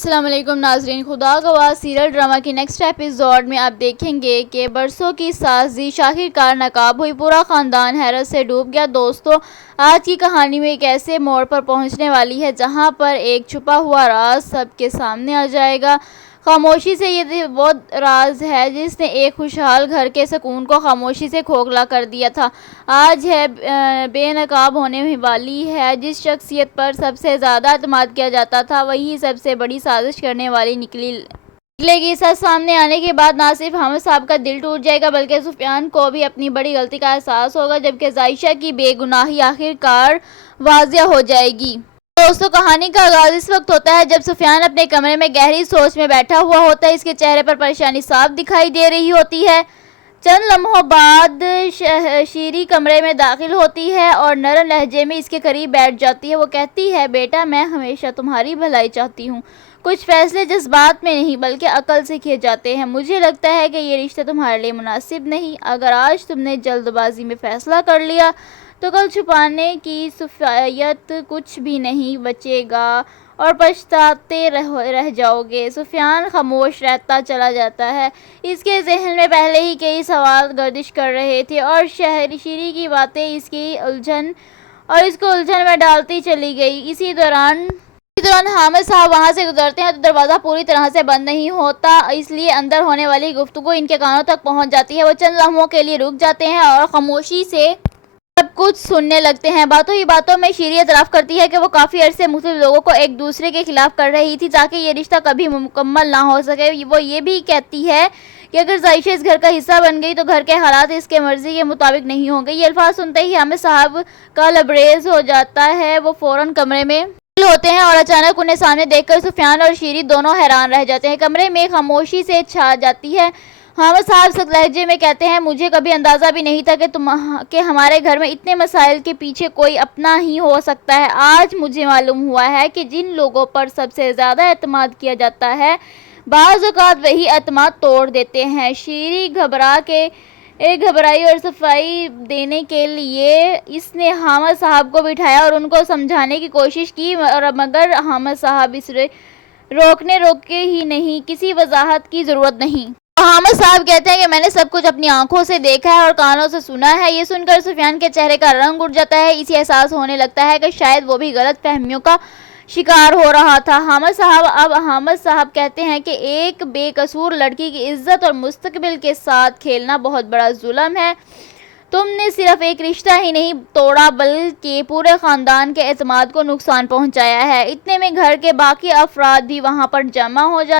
السلام علیکم ناظرین، خدا گواہ سیریل ڈرامہ کی نیکسٹ ایپیسوڈ میں آپ دیکھیں گے کہ برسوں کی سازش آخرکار ناکام ہوئی، پورا خاندان حیرت سے ڈوب گیا۔ دوستو، آج کی کہانی میں ایک ایسے موڑ پر پہنچنے والی ہے جہاں پر ایک چھپا ہوا راز سب کے سامنے آ جائے گا۔ خاموشی سے یہ وہ راز ہے جس نے ایک خوشحال گھر کے سکون کو خاموشی سے کھوکھلا کر دیا تھا۔ آج ہے بے نقاب ہونے والی ہے۔ جس شخصیت پر سب سے زیادہ اعتماد کیا جاتا تھا وہی سب سے بڑی سازش کرنے والی نکلے گی۔ سچ سامنے آنے کے بعد نہ صرف حامد صاحب کا دل ٹوٹ جائے گا بلکہ سفیان کو بھی اپنی بڑی غلطی کا احساس ہوگا، جبکہ عائشہ کی بے گناہی آخرکار واضح ہو جائے گی۔ دوستو، کہانی کا آغاز اس وقت ہوتا ہے جب سفیان اپنے کمرے میں گہری سوچ میں بیٹھا ہوا ہوتا ہے۔ اس کے چہرے پر پریشانی صاف دکھائی دے رہی ہوتی ہے۔ چند لمحوں بعد شیری کمرے میں داخل ہوتی ہے اور نرم لہجے میں اس کے قریب بیٹھ جاتی ہے۔ وہ کہتی ہے، بیٹا، میں ہمیشہ تمہاری بھلائی چاہتی ہوں۔ کچھ فیصلے جذبات میں نہیں بلکہ عقل سے کیے جاتے ہیں۔ مجھے لگتا ہے کہ یہ رشتہ تمہارے لیے مناسب نہیں۔ اگر آج تم نے جلد بازی میں فیصلہ کر لیا تو کل چھپانے کی صفائیت کچھ بھی نہیں بچے گا اور پچھتاتے رہ جاؤ گے۔ سفیان خاموش رہتا چلا جاتا ہے۔ اس کے ذہن میں پہلے ہی کئی سوال گردش کر رہے تھے اور شیری کی باتیں اس کو الجھن میں ڈالتی چلی گئی۔ اسی دوران حامد صاحب وہاں سے گزرتے ہیں تو دروازہ پوری طرح سے بند نہیں ہوتا، اس لیے اندر ہونے والی گفتگو ان کے کانوں تک پہنچ جاتی ہے۔ وہ چند لمحوں کے لیے رک جاتے ہیں اور خاموشی سے سب کچھ سننے لگتے ہیں۔ باتوں ہی باتوں میں شیری اعتراف کرتی ہے کہ وہ کافی عرصے مختلف لوگوں کو ایک دوسرے کے خلاف کر رہی تھی تاکہ یہ رشتہ کبھی مکمل نہ ہو سکے۔ وہ یہ بھی کہتی ہے کہ اگر عائشہ اس گھر کا حصہ بن گئی تو گھر کے حالات اس کے مرضی کے مطابق نہیں ہوں گے۔ یہ الفاظ سنتے ہی حامد صاحب کا لبریز ہو جاتا ہے۔ وہ فوراً کمرے میں داخل ہوتے ہیں اور اچانک انہیں سامنے دیکھ کر سفیان اور شیری دونوں حیران رہ جاتے ہیں۔ کمرے میں خاموشی سے چھا جاتی ہے۔ حامد صاحب سخت لہجے میں کہتے ہیں، مجھے کبھی اندازہ بھی نہیں تھا کہ ہمارے گھر میں اتنے مسائل کے پیچھے کوئی اپنا ہی ہو سکتا ہے۔ آج مجھے معلوم ہوا ہے کہ جن لوگوں پر سب سے زیادہ اعتماد کیا جاتا ہے بعض اوقات وہی اعتماد توڑ دیتے ہیں۔ شیری گھبرائی اور صفائی دینے کے لیے اس نے حامد صاحب کو بٹھایا اور ان کو سمجھانے کی کوشش کی، مگر حامد صاحب اس روکے ہی نہیں۔ کسی وضاحت کی ضرورت نہیں۔ حامد صاحب کہتے ہیں کہ میں نے سب کچھ اپنی آنکھوں سے دیکھا ہے اور کانوں سے سنا ہے۔ یہ سن کر سفیان کے چہرے کا رنگ اڑ جاتا ہے۔ اسے احساس ہونے لگتا ہے کہ شاید وہ بھی غلط فہمیوں کا شکار ہو رہا تھا۔ حامد صاحب کہتے ہیں کہ ایک بے قصور لڑکی کی عزت اور مستقبل کے ساتھ کھیلنا بہت بڑا ظلم ہے۔ تم نے صرف ایک رشتہ ہی نہیں توڑا بلکہ پورے خاندان کے اعتماد کو نقصان پہنچایا ہے۔ اتنے میں گھر کے باقی افراد بھی وہاں پر جمع ہو جاتے